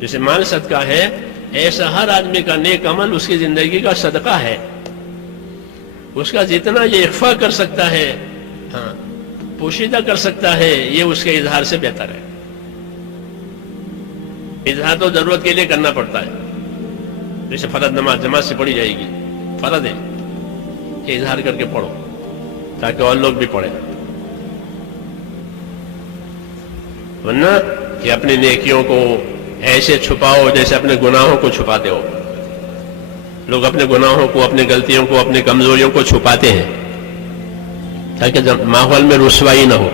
جیسے مال صدقہ ہے، ایسا ہر آدمی کا نیک عمل اس کی زندگی کا صدقہ ہے. اس کا جتنا یہ اخفا کر سکتا ہے، ہاں پوشیدہ کر سکتا ہے، یہ اس کے اظہار سے بہتر ہے. اظہار تو ضرورت کے لیے کرنا پڑتا ہے. جیسے فرض نماز جماعت سے پڑھی جائے گی، فرض ہے کہ اظہار کر کے پڑھو تاکہ اور لوگ بھی پڑھیں. ورنہ کہ اپنی نیکیوں کو ایسے چھپاؤ جیسے اپنے گناہوں کو چھپاتے ہو. لوگ اپنے گناہوں کو، اپنی غلطیوں کو، اپنی کمزوریوں کو چھپاتے ہیں تاکہ ماحول میں رسوائی نہ ہو.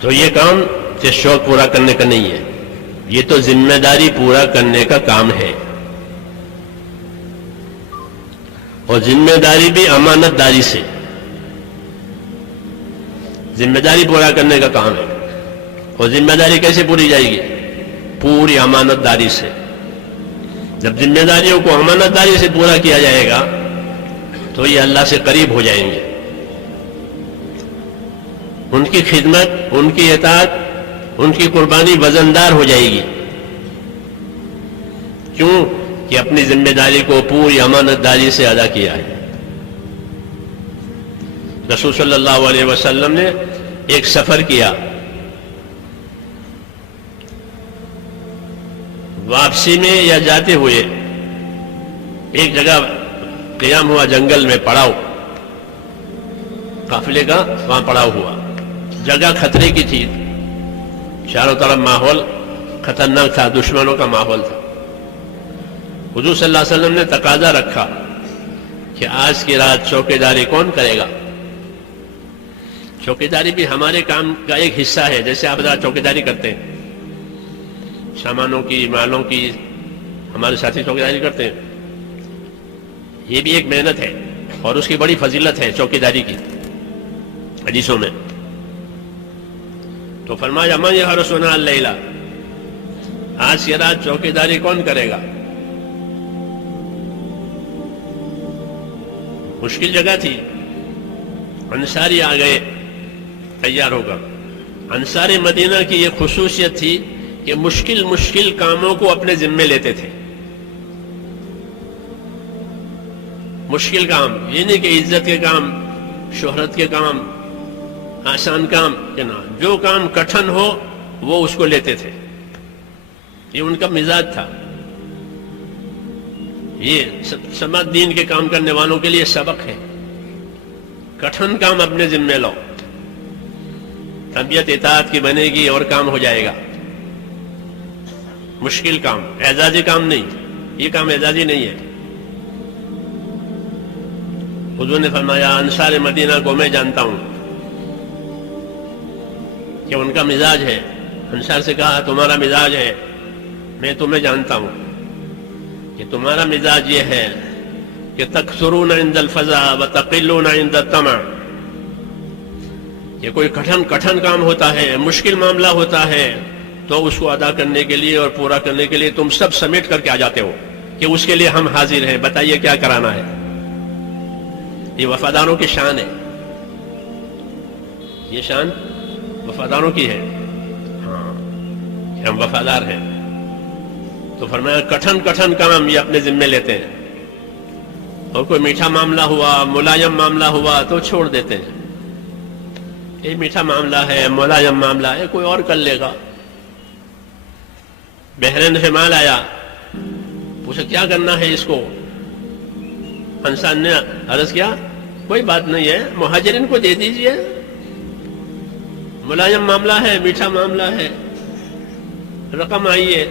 تو یہ کام کہ شوق پورا کرنے کا نہیں ہے، یہ تو ذمہ داری پورا کرنے کا کام ہے. اور ذمہ داری بھی امانت داری سے. ذمہ داری پورا کرنے کا کام ہے. اور ذمہ داری کیسے پوری جائے گی؟ پوری امانت داری سے. جب ذمہ داریوں کو امانت داری سے پورا کیا جائے گا تو یہ اللہ سے قریب ہو جائیں گے. ان کی خدمت، ان کی اطاعت، ان کی قربانی وزندار ہو جائے گی. کیوں کہ اپنی ذمہ داری کو پوری امانت داری سے ادا کیا ہے. رسول صلی اللہ علیہ وسلم نے ایک سفر کیا، واپسی میں یا جاتے ہوئے ایک جگہ قیام ہوا، جنگل میں پڑاؤ، قافلے کا وہاں پڑاؤ ہوا. جگہ خطرے کی تھی، چاروں طرف ماحول خطرناک تھا، دشمنوں کا ماحول تھا. حضور صلی اللہ علیہ وسلم نے تقاضا رکھا کہ آج کی رات چوکیداری کون کرے گا؟ چوکیداری بھی ہمارے کام کا ایک حصہ ہے. جیسے آپ چوکیداری کرتے ہیں، سامانوں کی، مالوں کی، ہمارے ساتھی چوکیداری کرتے ہیں. یہ بھی ایک محنت ہے اور اس کی بڑی فضیلت ہے چوکیداری کی حدیثوں میں. تو فرمایا من یحرسنا اللیلہ، آج کی رات چوکیداری کون کرے گا؟ مشکل جگہ تھی، انصاری آ گئے تیار ہو کر. انصار مدینہ کی یہ خصوصیت تھی کہ مشکل کاموں کو اپنے ذمے لیتے تھے. مشکل کام یہ نہیں کہ عزت کے کام، شہرت کے کام، آسان کام کہ نہ، جو کام کٹھن ہو وہ اس کو لیتے تھے. یہ ان کا مزاج تھا. یہ سماج دین کے کام کرنے والوں کے لیے سبق ہے. کٹھن کام اپنے ذمے لو، طبیعت اطاعت کی بنے گی اور کام ہو جائے گا. مشکل کام، اعزازی کام نہیں، یہ کام اعزازی نہیں ہے. حضور نے فرمایا انصار مدینہ کو میں جانتا ہوں کہ ان کا مزاج ہے. انصار سے کہا تمہارا مزاج ہے، میں تمہیں جانتا ہوں کہ تمہارا مزاج یہ ہے کہ تکثرون عند الفزع وتقلون عند الطمع. یہ کوئی کٹھن کام ہوتا ہے، مشکل معاملہ ہوتا ہے تو اس کو ادا کرنے کے لیے اور پورا کرنے کے لیے تم سب سمیٹ کر کے آ جاتے ہو کہ اس کے لیے ہم حاضر ہیں، بتائیے کیا کرانا ہے. یہ وفاداروں کی شان ہے. یہ شان وفاداروں کی ہے، ہاں کہ ہم وفادار ہیں. تو فرمایا کٹھن کام یہ اپنے ذمے لیتے ہیں. اور کوئی میٹھا معاملہ ہوا، ملائم معاملہ ہوا تو چھوڑ دیتے ہیں. یہ میٹھا معاملہ ہے، ملائم معاملہ ہے، کوئی اور کر لے گا. بحرین سے مال آیا، پوچھا کیا کرنا ہے اس کو؟ انصار نے عرض کیا کوئی بات نہیں ہے، مہاجرین کو دے دیجئے. ملائم معاملہ ہے، میٹھا معاملہ ہے، رقم آئی ہے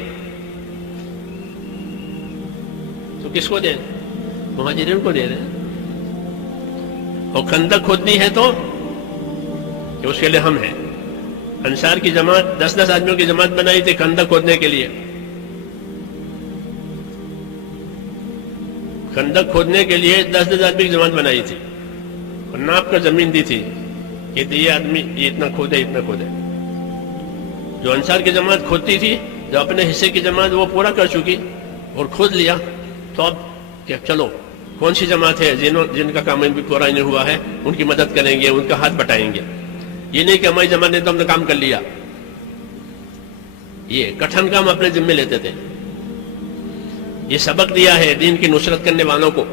تو کس کو دیں؟ مہاجرین کو دے دیں. اور خندق کھودنی ہے تو کہ اس کے لیے ہم ہیں. انصار کی جماعت 10 آدمیوں کی جماعت بنائی تھی خندق کھودنے کے لیے. خندق کھودنے کے لیے 10 آدمی کی جماعت بنائی تھی اور ناپ کر زمین دی تھی کہ یہ آدمی یہ اتنا کھودے اتنا کھودے. جو انصار کی جماعت کھودتی تھی، جو اپنے حصے کی جماعت وہ پورا کر چکی اور کھود لیا، تو اب کہ چلو کون سی جماعت ہے جن کا کام بھی پورا نہیں ہوا ہے ان کی مدد کریں گے، ان کا ہاتھ بٹائیں گے. یہ نہیں کہ ہماری جماعت نے تو ہم نے کام کر لیا. یہ کٹھن کام اپنے ذمے لیتے تھے. یہ سبق دیا ہے دین کی نصرت کرنے والوں کو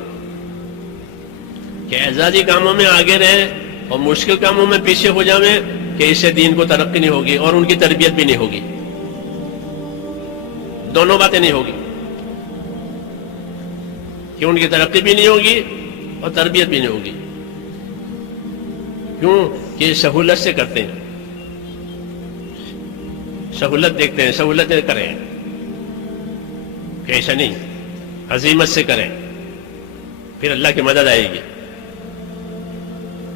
کہ اعزازی کاموں میں آگے رہیں اور مشکل کاموں میں پیچھے ہو جاویں کہ اس سے دین کو ترقی نہیں ہوگی اور ان کی تربیت بھی نہیں ہوگی. دونوں باتیں نہیں ہوگی کہ ان کی ترقی بھی نہیں ہوگی اور تربیت بھی نہیں ہوگی. کیوں کہ سہولت سے کرتے ہیں, سہولت دیکھتے ہیں, سہولتیں کریں کہ ایسا نہیں, عزیمت سے کریں پھر اللہ کی مدد آئے گی.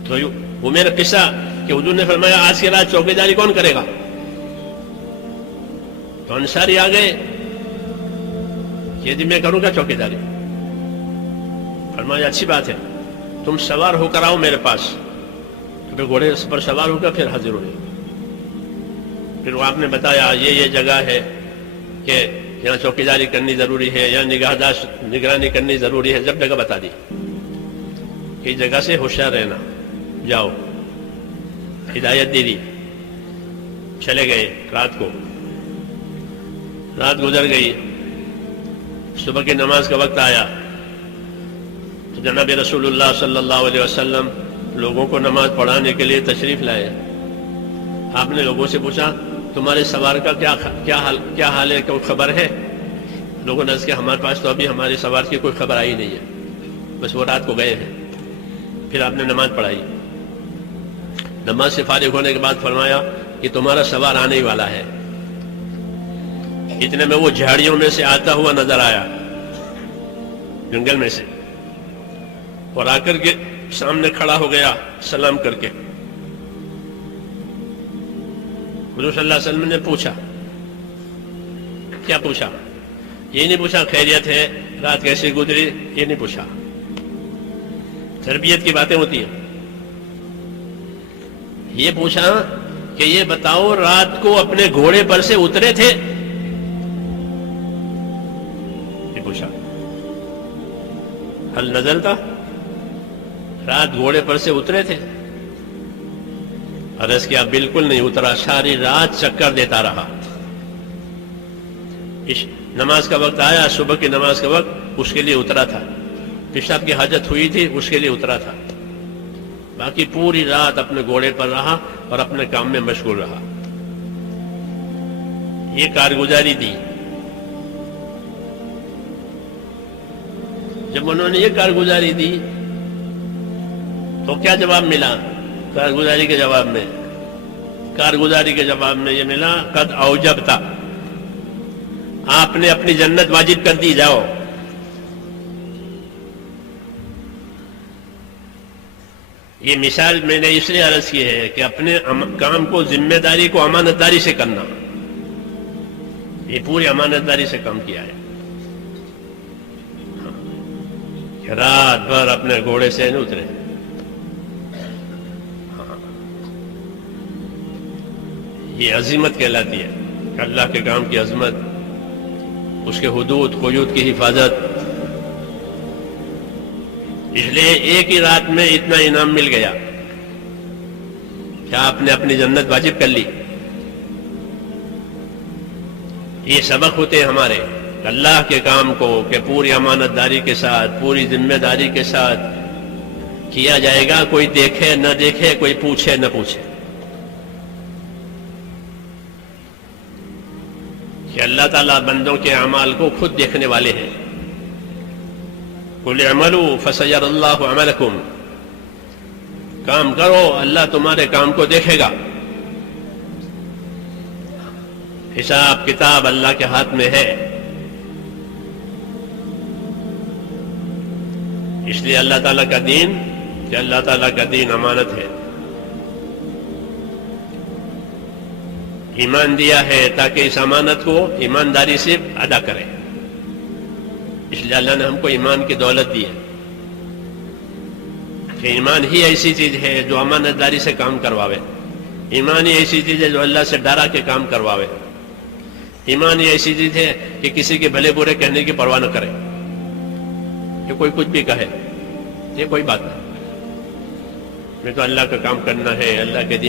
تو وہ میرا قصہ کہ حضور نے فرمایا آج کی رات چوکی داری کون کرے گا؟ تو انصاری آ گئے کہ جی میں کروں گا چوکی داری. فرمایا اچھی بات ہے, تم سوار ہو کر آؤ میرے پاس. پھر گھوڑے پر سوار ہو کر پھر حاضر ہوئے. پھر وہ آپ نے بتایا یہ جگہ ہے کہ یہاں چوکی داری کرنی ضروری ہے, یہاں نگرانی کرنی ضروری ہے. جب جگہ بتا دی کہ جگہ سے ہوشیار رہنا, جاؤ, ہدایت دے دی. چلے گئے. رات گزر گئی. صبح کی نماز کا وقت آیا تو جناب رسول اللہ صلی اللہ علیہ وسلم لوگوں کو نماز پڑھانے کے لیے تشریف لائے. آپ نے لوگوں سے پوچھا تمہارے سوار کا کیا حال ہے, کوئی خبر ہے؟ لوگوں نے عرض کیا ہمارے پاس تو ابھی ہمارے سوار کی کوئی خبر آئی نہیں ہے, بس وہ رات کو گئے ہیں. پھر آپ نے نماز پڑھائی. نماز سے فارغ ہونے کے بعد فرمایا کہ تمہارا سوار آنے ہی والا ہے. اتنے میں وہ جھاڑیوں میں سے آتا ہوا نظر آیا, جنگل میں سے, اور آ کر کے سامنے کھڑا ہو گیا سلام کر کے. حضور صلی اللہ علیہ وسلم نے پوچھا, کیا پوچھا؟ یہ نہیں پوچھا خیریت ہے, رات کیسے گزری, یہ نہیں پوچھا. تربیت کی باتیں ہوتی ہیں. یہ پوچھا کہ یہ بتاؤ رات کو اپنے گھوڑے پر سے اترے تھے؟ یہ پوچھا. حل نزلتا, رات گھوڑے پر سے اترے تھے؟ عرض کیا بالکل نہیں اترا, ساری رات چکر دیتا رہا. نماز کا وقت آیا, صبح کی نماز کا وقت, اس کے لیے اترا تھا. پیشاب کی حاجت ہوئی تھی, اس کے لیے اترا تھا. باقی پوری رات اپنے گھوڑے پر رہا اور اپنے کام میں مشغول رہا. یہ کارگزاری دی. جب انہوں نے یہ کارگزاری دی تو کیا جواب ملا؟ کارگزاری کے جواب میں یہ ملا قد اوجبتا, آپ نے اپنی جنت واجب کر دی, جاؤ. یہ مثال میں نے اس لیے عرض کی ہے کہ اپنے کام کو, ذمہ داری کو امانت داری سے کرنا. یہ پوری امانت داری سے کام کیا ہے. رات بھر اپنے گھوڑے سے نہیں اترے. یہ عظمت کہلاتی ہے کہ اللہ کے کام کی عظمت, اس کے حدود قیود کی حفاظت. اس لیے ایک ہی رات میں اتنا انعام مل گیا کہ آپ نے اپنی جنت واجب کر لی. یہ سبق ہوتے ہیں ہمارے اللہ کے کام کو کہ پوری امانت داری کے ساتھ, پوری ذمہ داری کے ساتھ کیا جائے گا. کوئی دیکھے نہ دیکھے, کوئی پوچھے نہ پوچھے. کہ اللہ تعالیٰ بندوں کے اعمال کو خود دیکھنے والے ہیں. قل اعملوا فسيرى الله عملكم, کام کرو اللہ تمہارے کام کو دیکھے گا. حساب کتاب اللہ کے ہاتھ میں ہے. اس لیے اللہ تعالیٰ کا دین, کہ اللہ تعالیٰ کا دین امانت ہے. ایمان دیا ہے تاکہ اس امانت کو ایمانداری سے ادا کرے. اس لیے اللہ نے ہم کو ایمان کی دولت دی ہے کہ ایمان ہی ایسی چیز ہے جو امانت داری سے کام کرواوے. ایمان ہی ایسی چیز ہے جو اللہ سے ڈرا کے کام کرواوے. ایمان ہی ایسی چیز ہے کہ کسی کے بھلے برے کہنے کی پرواہ نہ کرے کہ کوئی کچھ بھی کہے, یہ کوئی بات نہیں. میں تو اللہ کا کام کرنا ہے, اللہ کے دین